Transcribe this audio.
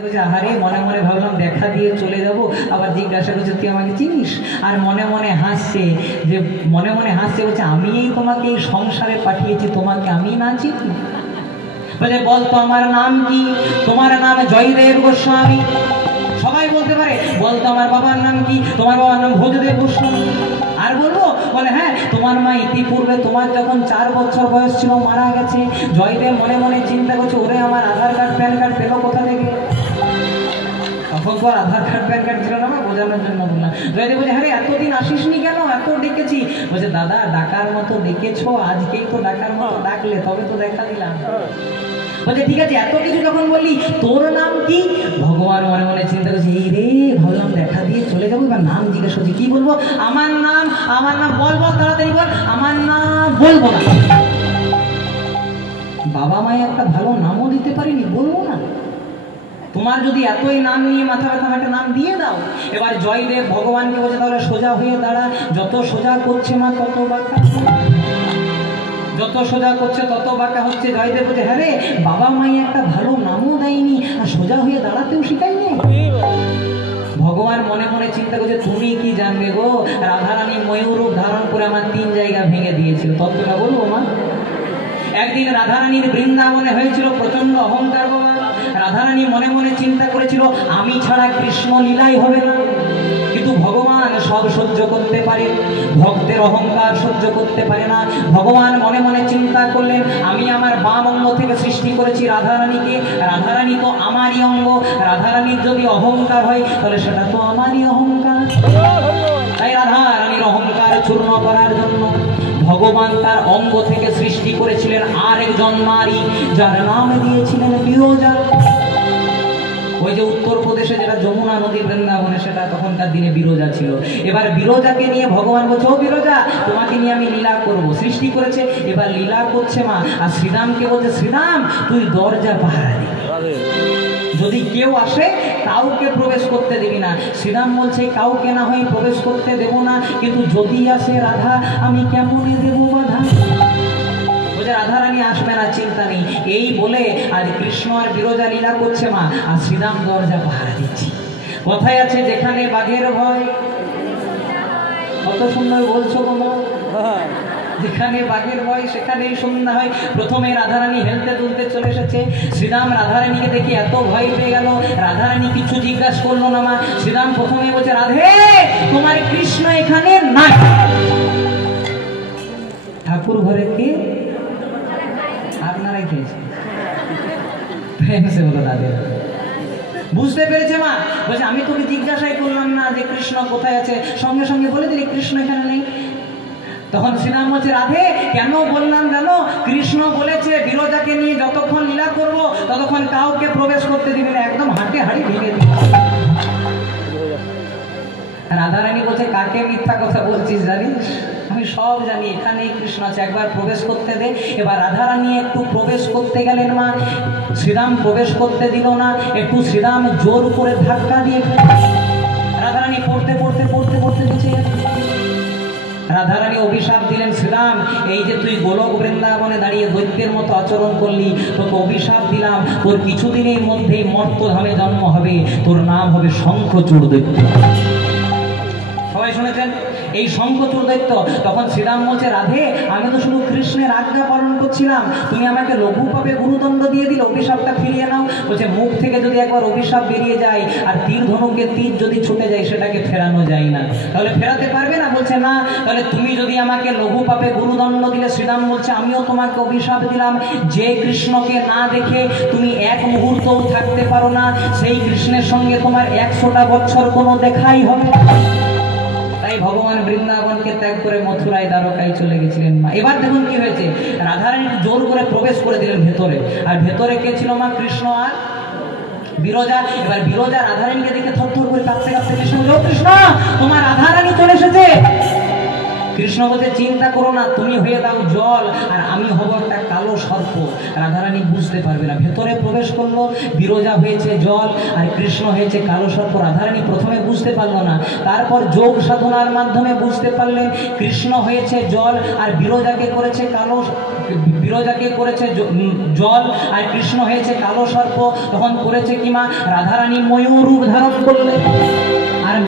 আহারে মনে মনে ভাবলাম দেখা দিয়ে চলে যাব, আবার জিজ্ঞাসা করছে তুই আমাকে চিনিস? আর মনে মনে হাসছে, যে মনে মনে হাসছে বলছে আমি এই তোমাকে এই সংসারে পাঠিয়েছি, তোমাকে আমি না চিনি? বলে বল তো আমার নাম কি? তোমার নাম জয়দেব গোস্বামী। সবাই বলতে পারে। বলতো আমার বাবার নাম কি? তোমার বাবার নাম ভোজদেব গোস্বামী। আর বলবো? বলে হ্যাঁ, তোমার মা ইতিপূর্বে তোমার যখন 4 বছর বয়স ছিল মারা গেছে। জয়দেব মনে মনে চিন্তা করছে, ওরে আমার আধার কার্ড প্যান কার্ড পেলো কোথা থেকে? তখন তো আর আধার কার্ড প্যান কার্ড ছিল না, বোঝানোর জন্য বললাম। জয়দেব বলছে হ্যাঁ এতদিন আসিসনি কেন? এত ডেকেছি। বলছে দাদা ডাকার মতো ডেকেছো, আজকেই তো ডাকার মতো ডাকলে, তবে তো দেখা দিলাম। বলছে ঠিক আছে, এত কিছু যখন বললি তোর নাম কি? ভগবান মনে মনে চিন্তা করছে এই রে, ভাবলাম দেখা দিয়ে চলে যাবো, এবার নাম জিজ্ঞেস করছি। কি বলবো? আমার নাম বল বল তাড়াতাড়ি বল। আমার নাম বলবো না। বাবা মায়ে একটা ভালো নামও দিতে পারিনি, বলবো না? তোমার যদি এতই নাম নিয়ে মাথা ব্যথা, একটা নাম দিয়ে দাও। এবার জয়দেব ভগবানকে বলছে তাহলে সোজা হয়ে দাঁড়া। যত সোজা করছে মা তত বাঁকা, যত সোজা করছে তত বাঁকা হচ্ছে। জয়দেব বলছে হ্যাঁ রে, বাবা মাই একটা ভালো নামও দেয়নি আর সোজা হয়ে দাঁড়াতেও শিখায়নি। ভগবান মনে মনে চিন্তা করছে তুমি কি জানবে গো, রাধারানী ময়ূর ধারণ করে আমার 3 জায়গা ভেঙে দিয়েছিল। তত্ত্বটা বলবো মা? একদিন রাধারানীর বৃন্দাবনে হয়েছিল প্রচন্ড অহংকার। বাবা রাধারানী মনে মনে চিন্তা করেছিল আমি ছাড়া কৃষ্ণ লীলাই হবে না, কিন্তু ভগবান সব সহ্য করতে পারে, ভক্তের অহংকার সহ্য করতে পারে না। ভগবান মনে মনে চিন্তা করলেন আমি আমার বাম অঙ্গ থেকে সৃষ্টি করেছি রাধারানীকে, রাধারানী তো আমারই অঙ্গ, রাধারানীর যদি অহংকার হয় তাহলে সেটা তো আমারই অহংকার। তাই রাধারানীর অহংকার চূর্ণ করার জন্য ভগবান তার অঙ্গ থেকে সৃষ্টি করেছিলেন আরেকজন নারী, যার নাম দিয়েছিলেন বিরজা। ওই যে উত্তরপ্রদেশে যেটা যমুনা নদী বৃন্দাবনে, সেটা তখনকার দিনে বিরজা ছিল। এবার বিরজাকে নিয়ে ভগবান বলছে ও বিরজা, তোমাকে নিয়ে আমি লীলা করব। সৃষ্টি করেছে, এবার লীলা করছে মা। আর শ্রীরামকে বলছে শ্রীরাম তুই দরজা পাহারা দিবি, যদি কেউ আসে কাউকে প্রবেশ করতে দিবি না। শ্রীরাম বলছে কাউকে না হয় প্রবেশ করতে দেব না, কিন্তু যদি আসে রাধা আমি কেমনে দেবো বাধা? বলছে রাধারানী আসবে না, চিন্তা নেই। এই বলে আজ কৃষ্ণ আর বিরজা লীলা করছে মা, আর শ্রীরাম দরজা পাহারা দিচ্ছে। কথায় আছে যেখানে বাঘের ভয়, কত সুন্দর বলছো গো মা, যেখানে বাঘের ভয় সেখানেই সন্ধ্যা হয়। প্রথমে রাধারানী হেলতে দুলতে চলে এসেছে। শ্রীরাম রাধারানীকে দেখে এত ভয় পেয়ে গেল, রাধারানী কিছু জিজ্ঞাসা করলো না মা। শ্রীরাম প্রথমে বলছে রাধে তোমার কৃষ্ণ এখানে নাই। ঠাকুর ঘরে কে? আপনারাই খেয়েছেন। বুঝতে পেরেছে মা? বলছে আমি তোকে জিজ্ঞাসাই করলাম না যে কৃষ্ণ কোথায় আছে, সঙ্গে সঙ্গে বলে দিলি কৃষ্ণ এখানে নেই। তখন শ্রীরাম বলছে রাধে কেন বললাম জানো? কৃষ্ণ বলেছে বিরজাকে নিয়ে যতক্ষণ লীলা করব ততক্ষণ কাউকে প্রবেশ করতে দিবি না, একদম হাঁটে হাঁড়ি ভেঙে দিবি। রাধারানী বলছে কাকে মিথ্যা কথা বলছিস জানিস? আমি সব জানি, এখানেই কৃষ্ণ আছে, একবার প্রবেশ করতে দে। এবার রাধারানী একটু প্রবেশ করতে গেলেন মা, শ্রীরাম প্রবেশ করতে দিল না। একটু শ্রীরাম জোর করে ধাক্কা দিয়ে রাধারানী পড়তে পড়তে পড়তে পড়তে পিছিয়ে গেল। রাধারানী অভিশাপ দিলেন শ্রীরাম এই যে তুই গোলক বৃন্দাবনে দাঁড়িয়ে দৈত্যের মতো আচরণ করলি, তোকে অভিশাপ দিলাম তোর কিছুদিনের মধ্যেই মর্তধামে জন্ম হবে, তোর নাম হবে শঙ্খচূড় দৈত্য। সবাই শুনেছেন এই শঙ্খচূড় দৈত্য? তখন শ্রীরাম বলছে রাধে আমি তো শুধু কৃষ্ণের আজ্ঞা পালন করছিলাম, তুমি আমাকে লঘু পাপে গুরুদণ্ড দিয়ে দিলে, অভিশাপটা ফিরিয়ে নাও। বলছে মুখ থেকে যদি একবার অভিশাপ বেরিয়ে যায় আর তীর ধনুকের তীর যদি ছুটে যায় সেটাকে ফেরানো যায় না, তাহলে ফেরাতে পারবে না? বলছে না, তাহলে তুমি যদি আমাকে লঘু পাপে গুরুদণ্ড দিলে, শ্রীরাম বলছে আমিও তোমাকে অভিশাপ দিলাম, যে কৃষ্ণকে না দেখে তুমি এক মুহূর্তও থাকতে পারো না, সেই কৃষ্ণের সঙ্গে তোমার 100টা বছর কোনো দেখাই হবে। তাই ভগবান বৃন্দাবনকে ত্যাগ করে মথুরায় দ্বারকায় চলে গেছিলেন মা। এবার দেখুন কি হয়েছে, রাধারানী জোর করে প্রবেশ করে দিলেন ভেতরে, আর ভেতরে কে ছিল মা? কৃষ্ণ আর বিরজা। এবার বিরজা রাধারানীকে দেখে থরথর করে কাঁপতে কাঁপতে কৃষ্ণ বলল কৃষ্ণ তোমার রাধারানী চলে এসেছে। কৃষ্ণ বলতে চিন্তা করো না, তুমি হয়ে দাও জল আর আমি হব একটা কালো সর্প, রাধারানী বুঝতে পারবে না। ভেতরে প্রবেশ করলো, বিরজা হয়েছে জল আর কৃষ্ণ হয়েছে কালো সর্প। রাধারানী প্রথমে বুঝতে পারলো না, তারপর যোগ সাধনার মাধ্যমে বুঝতে পারলেন কৃষ্ণ হয়েছে জল আর বিরজাকে করেছে বিরজাকে করেছে জল, আর কৃষ্ণ হয়েছে কালো সর্প, তখন করেছে কি মা রাধারানী ময়ূর রূপ ধারণ করলেন।